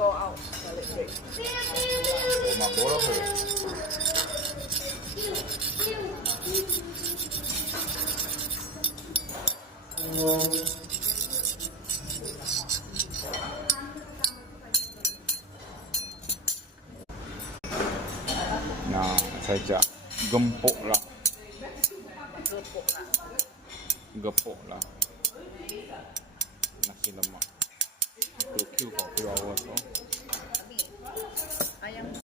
Go out, balik break. Mak bola ke? Nah, saya cak gempuk lah. Gepuk lah. Nasi lemak. Itu Q for few hours.